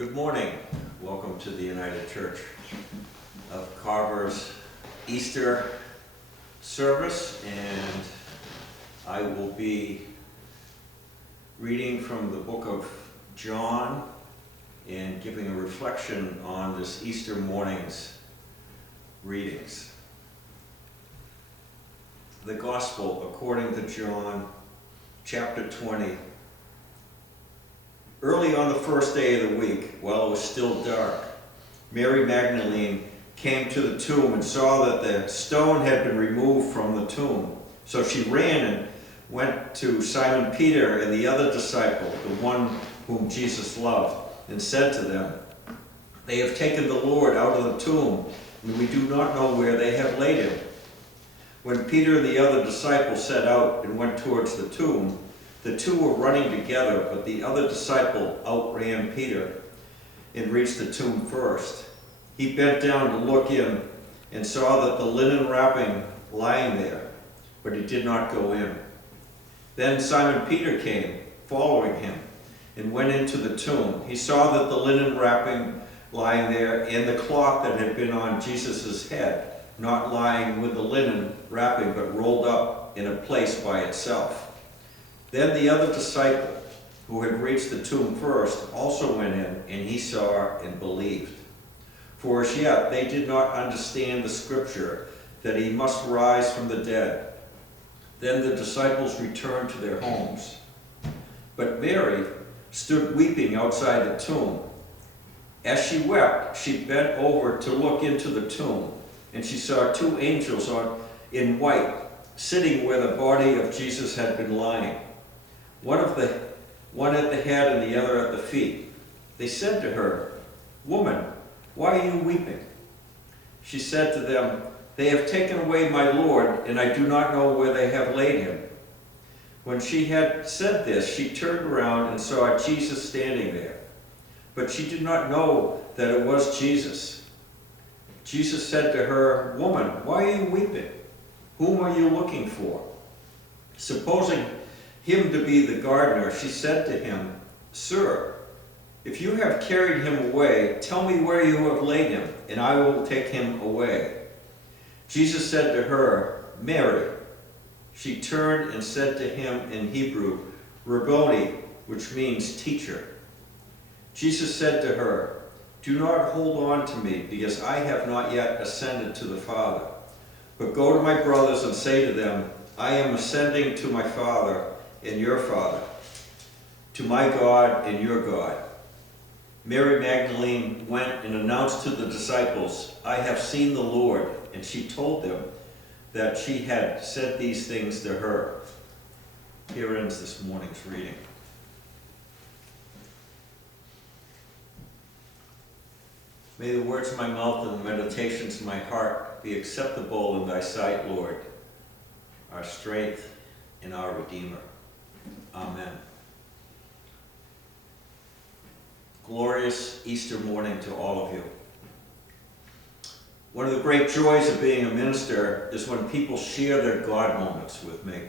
Good morning. Welcome to the United Church of Carver's Easter service, and I will be reading from the book of John and giving a reflection on this Easter morning's readings. The Gospel according to John, chapter 20. Early on the first day of the week, while it was still dark, Mary Magdalene came to the tomb and saw that the stone had been removed from the tomb. So she ran and went to Simon Peter and the other disciple, the one whom Jesus loved, and said to them, "They have taken the Lord out of the tomb, and we do not know where they have laid him." When Peter and the other disciple set out and went towards the tomb, the two were running together, but the other disciple outran Peter and reached the tomb first. He bent down to look in and saw that the linen wrapping lying there, but he did not go in. Then Simon Peter came, following him, and went into the tomb. He saw that the linen wrapping lying there and the cloth that had been on Jesus' head, not lying with the linen wrapping, but rolled up in a place by itself. Then the other disciple, who had reached the tomb first, also went in, and he saw and believed. For as yet they did not understand the scripture that he must rise from the dead. Then the disciples returned to their homes. But Mary stood weeping outside the tomb. As she wept, she bent over to look into the tomb, and she saw two angels in white, sitting where the body of Jesus had been lying. One at the head and the other at the feet. They said to her, "Woman, why are you weeping?" She said to them, "They have taken away my Lord, and I do not know where they have laid him." When she had said this, she turned around and saw Jesus standing there. But she did not know that it was Jesus. Jesus said to her, "Woman, why are you weeping? Whom are you looking for?" Supposing him to be the gardener, she said to him, "Sir, if you have carried him away, tell me where you have laid him, and I will take him away." Jesus said to her, "Mary." She turned and said to him in Hebrew, "Rabboni," which means teacher. Jesus said to her, "Do not hold on to me, because I have not yet ascended to the Father. But go to my brothers and say to them, I am ascending to my Father and your Father, to my God and your God." Mary Magdalene went and announced to the disciples, "I have seen the Lord," and she told them that she had said these things to her. Here ends this morning's reading. May the words of my mouth and the meditations of my heart be acceptable in thy sight, Lord, our strength and our Redeemer. Amen. Glorious Easter morning to all of you. One of the great joys of being a minister is when people share their God moments with me.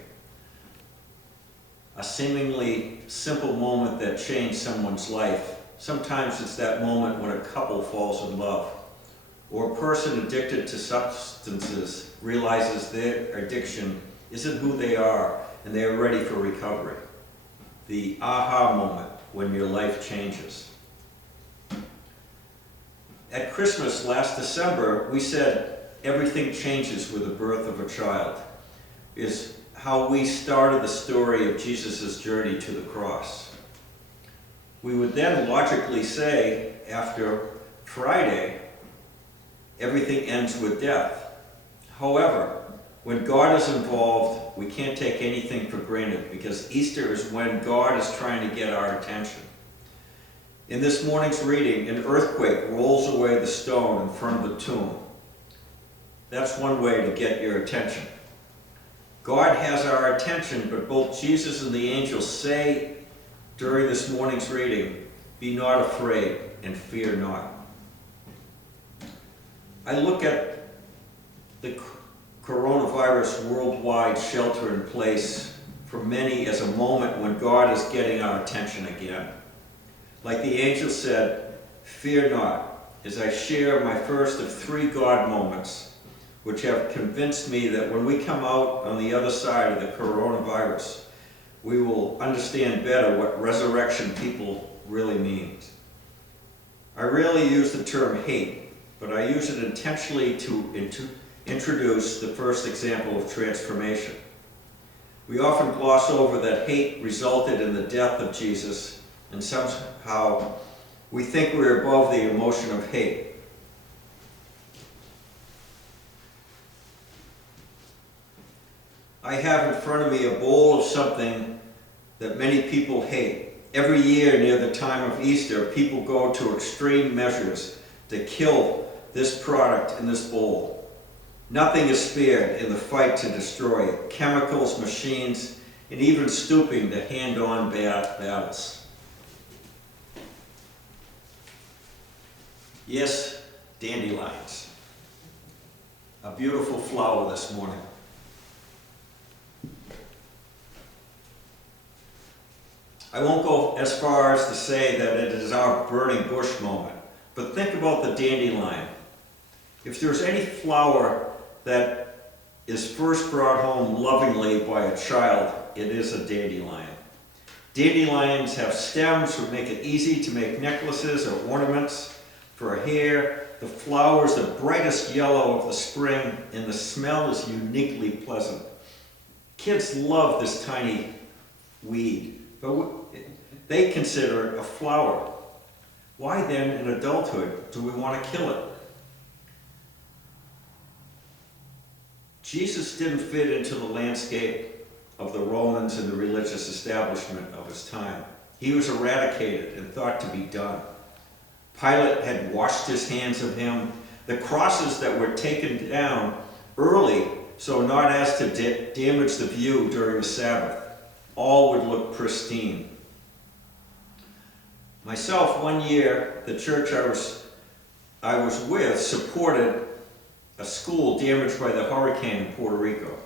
A seemingly simple moment that changed someone's life. Sometimes it's that moment when a couple falls in love, or a person addicted to substances realizes their addiction isn't who they are and they are ready for recovery. The aha moment when your life changes. At Christmas last December, we said everything changes with the birth of a child, is how we started the story of Jesus' journey to the cross. We would then logically say, after Friday, everything ends with death. However, when God is involved, we can't take anything for granted, because Easter is when God is trying to get our attention. In this morning's reading, an earthquake rolls away the stone in front of the tomb. That's one way to get your attention. God has our attention, but both Jesus and the angels say during this morning's reading, "Be not afraid and fear not." I look at the coronavirus worldwide shelter in place for many as a moment when God is getting our attention again. Like the angel said, fear not, as I share my first of 3 God moments, which have convinced me that when we come out on the other side of the coronavirus, we will understand better what resurrection people really means. I rarely use the term hate, but I use it intentionally to introduce the first example of transformation. We often gloss over that hate resulted in the death of Jesus, and somehow we think we're above the emotion of hate. I have in front of me a bowl of something that many people hate. Every year near the time of Easter, people go to extreme measures to kill this product in this bowl. Nothing is spared in the fight to destroy it. Chemicals, machines, and even stooping to hand-on battles. Yes, dandelions. A beautiful flower this morning. I won't go as far as to say that it is our burning bush moment, but think about the dandelion. If there's any flower that is first brought home lovingly by a child, it is a dandelion. Dandelions have stems which make it easy to make necklaces or ornaments for hair. The flower is the brightest yellow of the spring, and the smell is uniquely pleasant. Kids love this tiny weed, but they consider it a flower. Why then, in adulthood, do we want to kill it? Jesus didn't fit into the landscape of the Romans and the religious establishment of his time. He was eradicated and thought to be done. Pilate had washed his hands of him. The crosses that were taken down early, so not as to damage the view during the Sabbath, all would look pristine. Myself, one year, the church I was with supported a school damaged by the hurricane in Puerto Rico.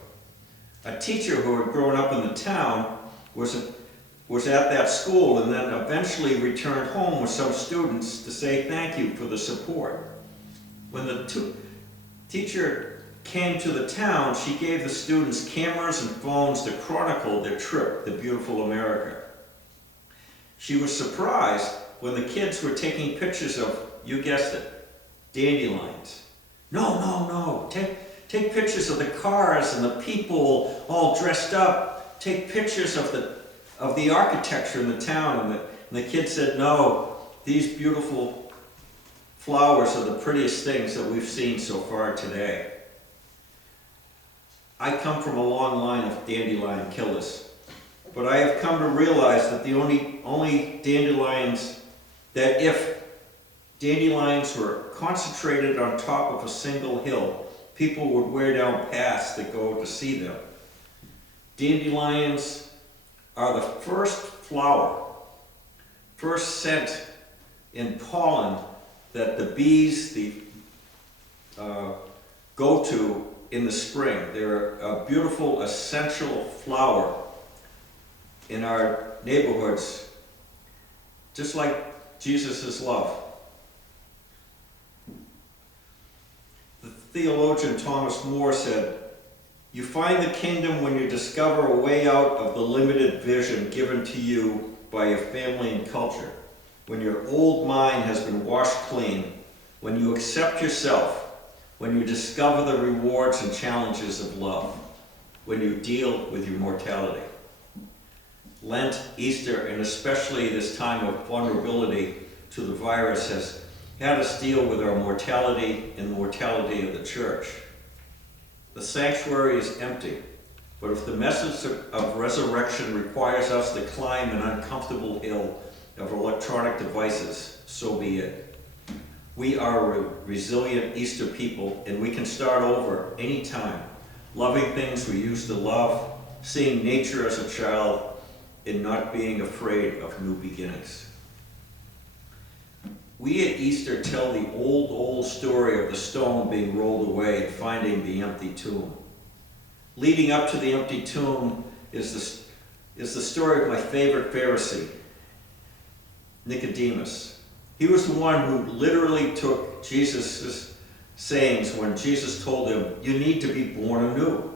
A teacher who had grown up in the town was at that school and then eventually returned home with some students to say thank you for the support. When the teacher came to the town, she gave the students cameras and phones to chronicle their trip to beautiful America. She was surprised when the kids were taking pictures of, you guessed it, dandelions. No. Take pictures of the cars and the people all dressed up. Take pictures of the architecture in the town. And the kids said, no, these beautiful flowers are the prettiest things that we've seen so far today. I come from a long line of dandelion killers, but I have come to realize that the only dandelions, that if dandelions were concentrated on top of a single hill, people would wear down paths that go to see them. Dandelions are the first flower, first scent in pollen that the bees go to in the spring. They're a beautiful, essential flower in our neighborhoods, just like Jesus' love. The theologian Thomas More said, "You find the kingdom when you discover a way out of the limited vision given to you by your family and culture, when your old mind has been washed clean, when you accept yourself, when you discover the rewards and challenges of love, when you deal with your mortality." Lent, Easter, and especially this time of vulnerability to the virus has had us deal with our mortality and the mortality of the church. The sanctuary is empty, but if the message of resurrection requires us to climb an uncomfortable hill of electronic devices, so be it. We are a resilient Easter people, and we can start over anytime, loving things we used to love, seeing nature as a child, and not being afraid of new beginnings. We at Easter tell the old story of the stone being rolled away and finding the empty tomb. Leading up to the empty tomb is the story of my favorite Pharisee, Nicodemus. He was the one who literally took Jesus' sayings when Jesus told him, "You need to be born anew."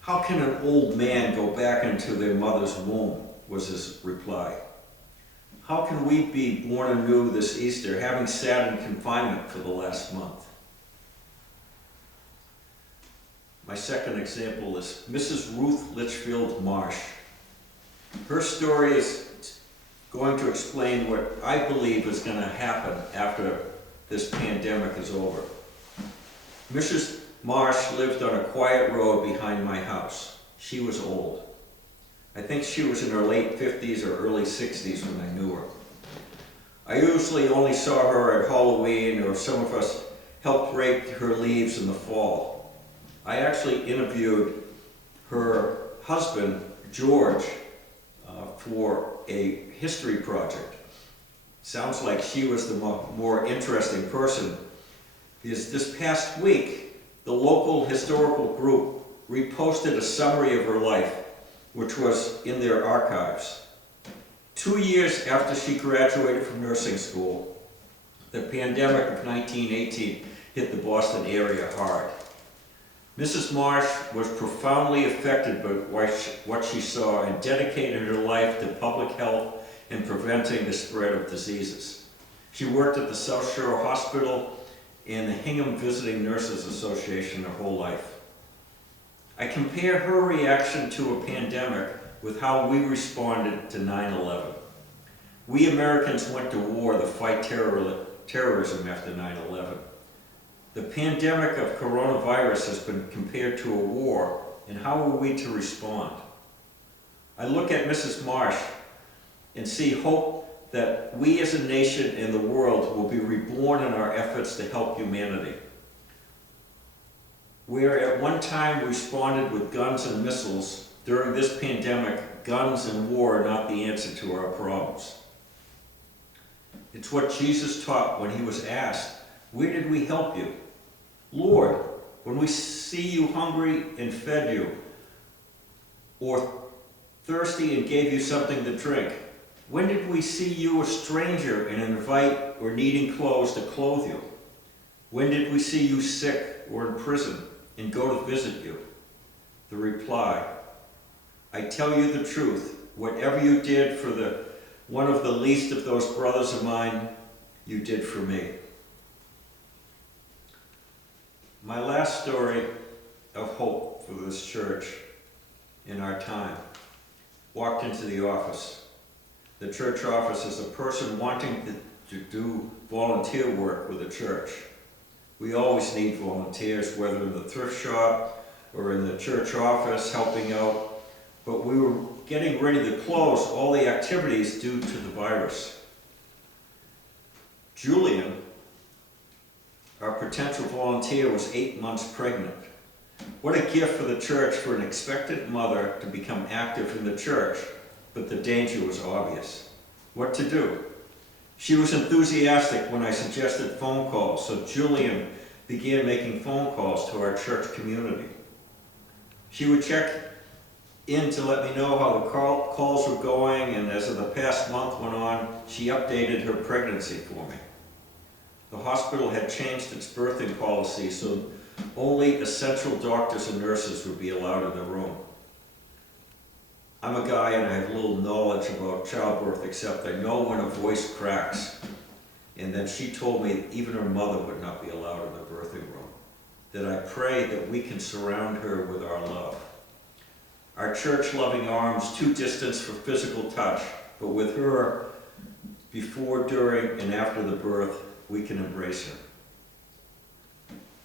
"How can an old man go back into their mother's womb?" was his reply. How can we be born anew this Easter, having sat in confinement for the last month? My second example is Mrs. Ruth Litchfield Marsh. Her story is going to explain what I believe is going to happen after this pandemic is over. Mrs. Marsh lived on a quiet road behind my house. She was old. I think she was in her late 50s or early 60s when I knew her. I usually only saw her at Halloween, or some of us helped rake her leaves in the fall. I actually interviewed her husband, George, for a history project. Sounds like she was the more interesting person, because this past week, the local historical group reposted a summary of her life, which was in their archives. 2 years after she graduated from nursing school, the pandemic of 1918 hit the Boston area hard. Mrs. Marsh was profoundly affected by what she saw and dedicated her life to public health and preventing the spread of diseases. She worked at the South Shore Hospital and the Hingham Visiting Nurses Association her whole life. I compare her reaction to a pandemic with how we responded to 9/11. We Americans went to war to fight terrorism after 9/11. The pandemic of coronavirus has been compared to a war, and how are we to respond? I look at Mrs. Marsh and see hope that we as a nation and the world will be reborn in our efforts to help humanity. Where at one time responded with guns and missiles, during this pandemic, guns and war are not the answer to our problems. It's what Jesus taught when he was asked, "Where did we help you?" "Lord, when we see you hungry and fed you, or thirsty and gave you something to drink. When did we see you a stranger and invite or needing clothes to clothe you? When did we see you sick or in prison and go to visit you?" The reply, "I tell you the truth, whatever you did for one of the least of those brothers of mine, you did for me." My last story of hope for this church in our time walked into the office. The church office is a person wanting to do volunteer work with the church. We always need volunteers, whether in the thrift shop or in the church office helping out, but we were getting ready to close all the activities due to the virus. Julian, our potential volunteer, was 8 months pregnant. What a gift for the church for an expectant mother to become active in the church, but the danger was obvious. What to do? She was enthusiastic when I suggested phone calls, so Julian began making phone calls to our church community. She would check in to let me know how the calls were going, and as the past month went on, she updated her pregnancy for me. The hospital had changed its birthing policy, so only essential doctors and nurses would be allowed in the room. I'm a guy and I have little knowledge about childbirth, except I know when a voice cracks. And then she told me even her mother would not be allowed in the birthing room. That I pray that we can surround her with our love. Our church-loving arms too distant for physical touch, but with her, before, during, and after the birth, we can embrace her.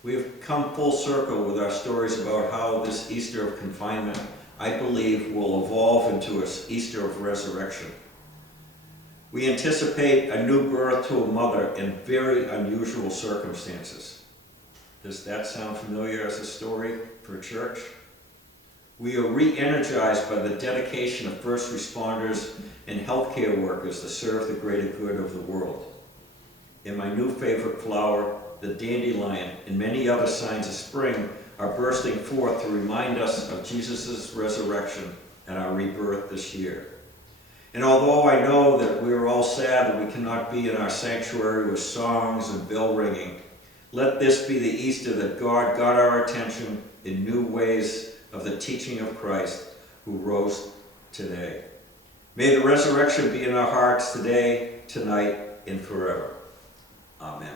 We have come full circle with our stories about how this Easter of confinement, I believe, will evolve into an Easter of resurrection. We anticipate a new birth to a mother in very unusual circumstances. Does that sound familiar as a story for church? We are re-energized by the dedication of first responders and healthcare workers to serve the greater good of the world. And my new favorite flower, the dandelion, and many other signs of spring are bursting forth to remind us of Jesus' resurrection and our rebirth this year. And although I know that we are all sad that we cannot be in our sanctuary with songs and bell ringing, let this be the Easter that God got our attention in new ways of the teaching of Christ who rose today. May the resurrection be in our hearts today, tonight, and forever. Amen.